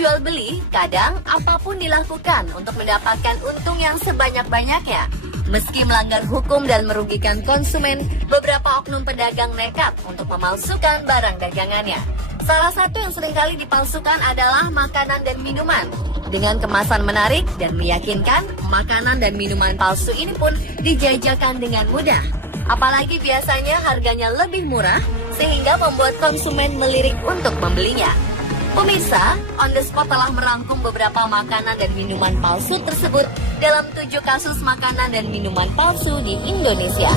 jual beli, kadang apapun dilakukan untuk mendapatkan untung yang sebanyak-banyaknya. Meski melanggar hukum dan merugikan konsumen, beberapa oknum pedagang nekat untuk memalsukan barang dagangannya. Salah satu yang seringkali dipalsukan adalah makanan dan minuman. Dengan kemasan menarik dan meyakinkan, makanan dan minuman palsu ini pun dijajakan dengan mudah. Apalagi biasanya harganya lebih murah, sehingga membuat konsumen melirik untuk membelinya. Pemirsa, On The Spot telah merangkum beberapa makanan dan minuman palsu tersebut dalam 7 kasus makanan dan minuman palsu di Indonesia.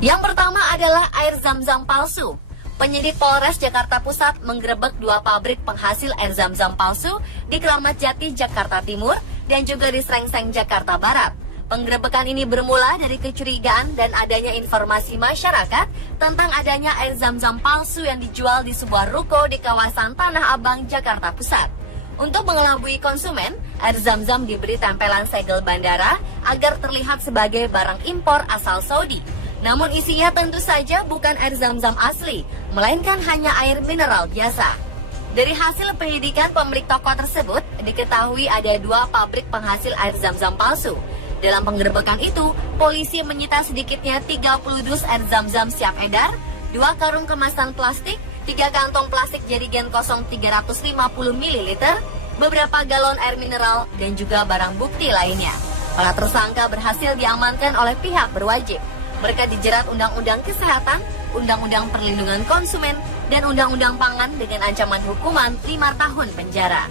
Yang pertama adalah air zam-zam palsu. Penyidik Polres Jakarta Pusat menggerebek 2 pabrik penghasil air zam-zam palsu di Kramat Jati, Jakarta Timur, dan juga di Srengseng, Jakarta Barat. Penggerebekan ini bermula dari kecurigaan dan adanya informasi masyarakat tentang adanya air zam-zam palsu yang dijual di sebuah ruko di kawasan Tanah Abang, Jakarta Pusat. Untuk mengelabui konsumen, air zam-zam diberi tempelan segel bandara agar terlihat sebagai barang impor asal Saudi. Namun isinya tentu saja bukan air zam-zam asli, melainkan hanya air mineral biasa. Dari hasil penyidikan pemilik toko tersebut, diketahui ada 2 pabrik penghasil air zam-zam palsu. Dalam penggerebekan itu, polisi menyita sedikitnya 30 dus air zam-zam siap edar, 2 karung kemasan plastik, 3 kantong plastik jerigen kosong 350 ml, beberapa galon air mineral, dan juga barang bukti lainnya. Para tersangka berhasil diamankan oleh pihak berwajib. Mereka dijerat Undang-Undang Kesehatan, Undang-Undang Perlindungan Konsumen, dan Undang-Undang Pangan dengan ancaman hukuman 5 tahun penjara.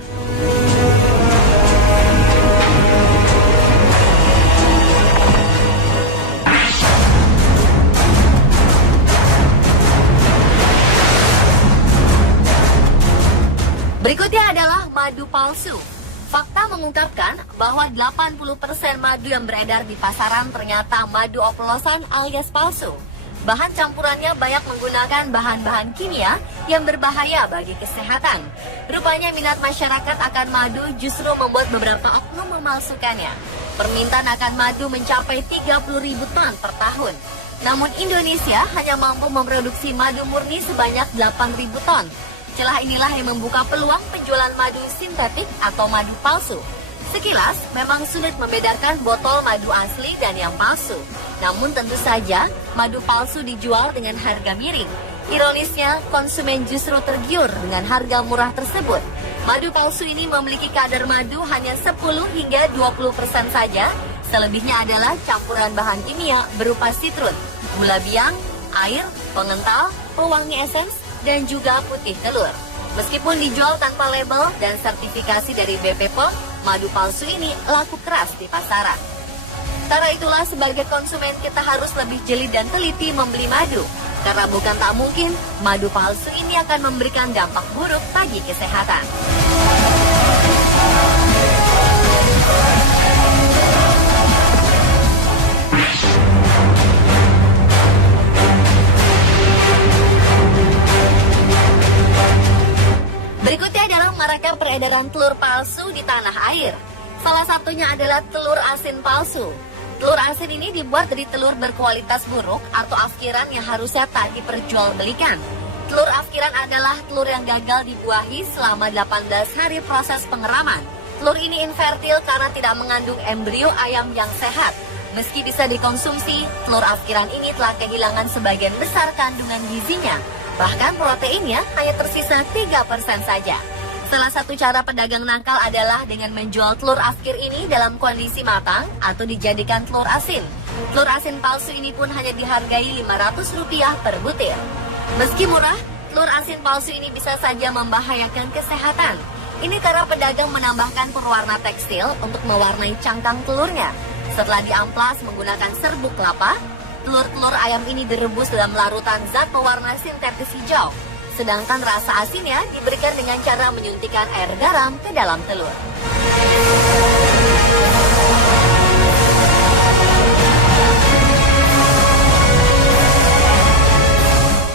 Berikutnya adalah madu palsu. Fakta mengungkapkan bahwa 80% madu yang beredar di pasaran ternyata madu oplosan alias palsu. Bahan campurannya banyak menggunakan bahan-bahan kimia yang berbahaya bagi kesehatan. Rupanya minat masyarakat akan madu justru membuat beberapa oknum memalsukannya. Permintaan akan madu mencapai 30.000 ton per tahun. Namun Indonesia hanya mampu memproduksi madu murni sebanyak 8.000 ton. Celah inilah yang membuka peluang penjualan madu sintetik atau madu palsu. Sekilas, memang sulit membedakan botol madu asli dan yang palsu. Namun tentu saja, madu palsu dijual dengan harga miring. Ironisnya, konsumen justru tergiur dengan harga murah tersebut. Madu palsu ini memiliki kadar madu hanya 10 hingga 20% saja. Selebihnya adalah campuran bahan kimia berupa sitrun, gula biang, air, pengental, pewangi esens, dan juga putih telur. Meskipun dijual tanpa label dan sertifikasi dari BP POM, madu palsu ini laku keras di pasaran. Karena itulah sebagai konsumen kita harus lebih jeli dan teliti membeli madu. Karena bukan tak mungkin madu palsu ini akan memberikan dampak buruk bagi kesehatan. Berikutnya adalah maraknya peredaran telur palsu di tanah air. Salah satunya adalah telur asin palsu. Telur asin ini dibuat dari telur berkualitas buruk atau afkiran yang harusnya tak diperjualbelikan. Telur afkiran adalah telur yang gagal dibuahi selama 18 hari proses pengeraman. Telur ini infertil karena tidak mengandung embrio ayam yang sehat. Meski bisa dikonsumsi, telur afkiran ini telah kehilangan sebagian besar kandungan gizinya. Bahkan proteinnya hanya tersisa 3% saja. Salah satu cara pedagang nakal adalah dengan menjual telur afkir ini dalam kondisi matang atau dijadikan telur asin. Telur asin palsu ini pun hanya dihargai Rp500 per butir. Meski murah, telur asin palsu ini bisa saja membahayakan kesehatan. Ini karena pedagang menambahkan pewarna tekstil untuk mewarnai cangkang telurnya. Setelah diamplas menggunakan serbuk kelapa, telur-telur ayam ini direbus dalam larutan zat pewarna sintetis hijau. Sedangkan rasa asinnya diberikan dengan cara menyuntikkan air garam ke dalam telur.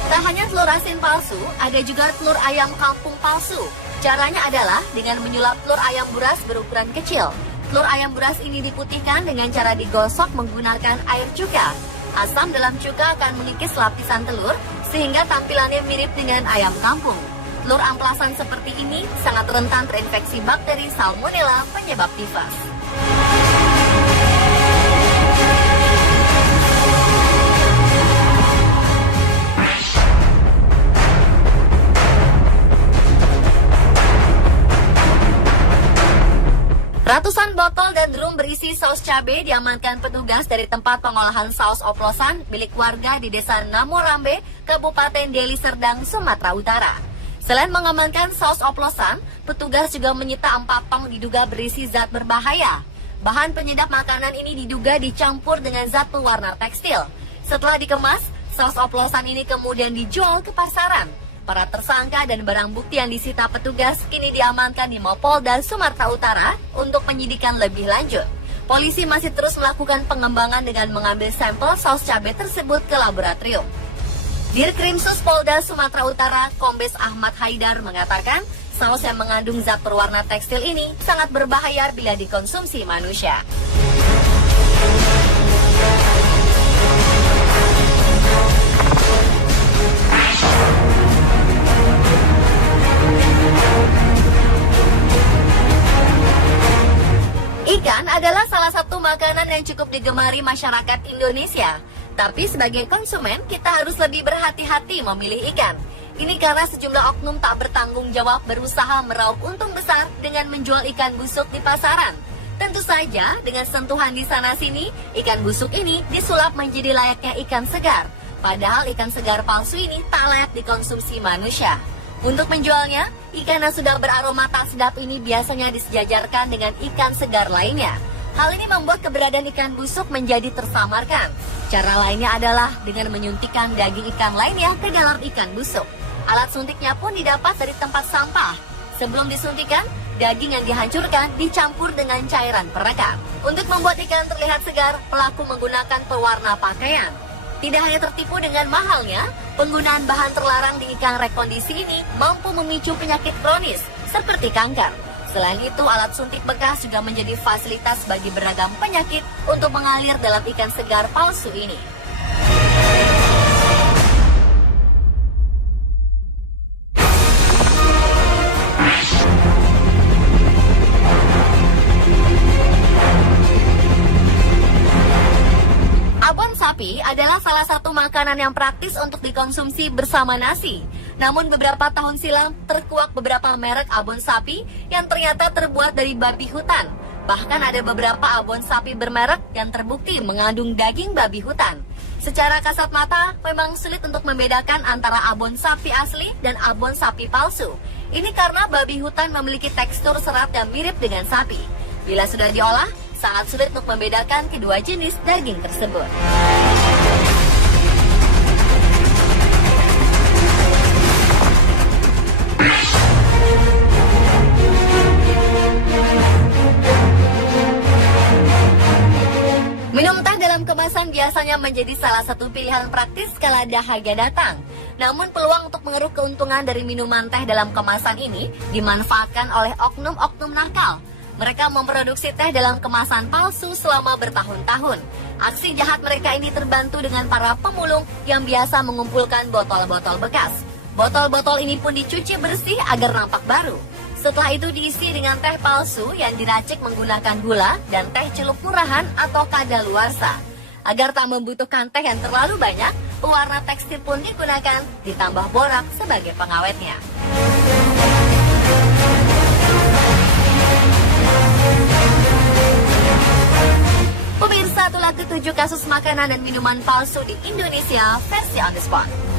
Tak hanya telur asin palsu, ada juga telur ayam kampung palsu. Caranya adalah dengan menyulap telur ayam buras berukuran kecil. Telur ayam buras ini diputihkan dengan cara digosok menggunakan air cuka. Asam dalam cuka akan mengikis lapisan telur sehingga tampilannya mirip dengan ayam kampung. Telur amplasan seperti ini sangat rentan terinfeksi bakteri Salmonella penyebab tifus. Ratusan botol dan drum berisi saus cabai diamankan petugas dari tempat pengolahan saus oplosan milik warga di Desa Namorambe, Kabupaten Deli Serdang, Sumatera Utara. Selain mengamankan saus oplosan, petugas juga menyita 4 tong diduga berisi zat berbahaya. Bahan penyedap makanan ini diduga dicampur dengan zat pewarna tekstil. Setelah dikemas, saus oplosan ini kemudian dijual ke pasaran. Para tersangka dan barang bukti yang disita petugas kini diamankan di Mapolda Sumatera Utara untuk penyidikan lebih lanjut. Polisi masih terus melakukan pengembangan dengan mengambil sampel saus cabai tersebut ke laboratorium. Dirkrimsus Polda Sumatera Utara, Kombes Ahmad Haidar mengatakan, saus yang mengandung zat berwarna tekstil ini sangat berbahaya bila dikonsumsi manusia. Ikan adalah salah satu makanan yang cukup digemari masyarakat Indonesia. Tapi sebagai konsumen, kita harus lebih berhati-hati memilih ikan. Ini karena sejumlah oknum tak bertanggung jawab berusaha meraup untung besar dengan menjual ikan busuk di pasaran. Tentu saja, dengan sentuhan di sana-sini, ikan busuk ini disulap menjadi layaknya ikan segar. Padahal ikan segar palsu ini tak layak dikonsumsi manusia. Untuk menjualnya, ikan yang sudah beraroma tak sedap ini biasanya disejajarkan dengan ikan segar lainnya. Hal ini membuat keberadaan ikan busuk menjadi tersamarkan. Cara lainnya adalah dengan menyuntikkan daging ikan lainnya ke dalam ikan busuk. Alat suntiknya pun didapat dari tempat sampah. Sebelum disuntikan, daging yang dihancurkan dicampur dengan cairan perekat. Untuk membuat ikan terlihat segar, pelaku menggunakan pewarna pakaian. Tidak hanya tertipu dengan mahalnya, penggunaan bahan terlarang di ikan rekondisi ini mampu memicu penyakit kronis seperti kanker. Selain itu, alat suntik bekas juga menjadi fasilitas bagi beragam penyakit untuk mengalir dalam ikan segar palsu ini. Abon sapi adalah salah satu makanan yang praktis untuk dikonsumsi bersama nasi. Namun beberapa tahun silam terkuak beberapa merek abon sapi yang ternyata terbuat dari babi hutan. Bahkan ada beberapa abon sapi bermerek yang terbukti mengandung daging babi hutan. Secara kasat mata memang sulit untuk membedakan antara abon sapi asli dan abon sapi palsu. Ini karena babi hutan memiliki tekstur serat yang mirip dengan sapi. Bila sudah diolah, sangat sulit untuk membedakan kedua jenis daging tersebut. Minum teh dalam kemasan biasanya menjadi salah satu pilihan praktis kala dahaga datang. Namun peluang untuk mengeruk keuntungan dari minuman teh dalam kemasan ini dimanfaatkan oleh oknum-oknum nakal. Mereka memproduksi teh dalam kemasan palsu selama bertahun-tahun. Aksi jahat mereka ini terbantu dengan para pemulung yang biasa mengumpulkan botol-botol bekas. Botol-botol ini pun dicuci bersih agar nampak baru. Setelah itu diisi dengan teh palsu yang diracik menggunakan gula dan teh celup murahan atau kadaluarsa. Agar tak membutuhkan teh yang terlalu banyak, pewarna tekstil pun digunakan, ditambah borak sebagai pengawetnya. Pemirsa, itulah ke-7 kasus makanan dan minuman palsu di Indonesia versi On The Spot.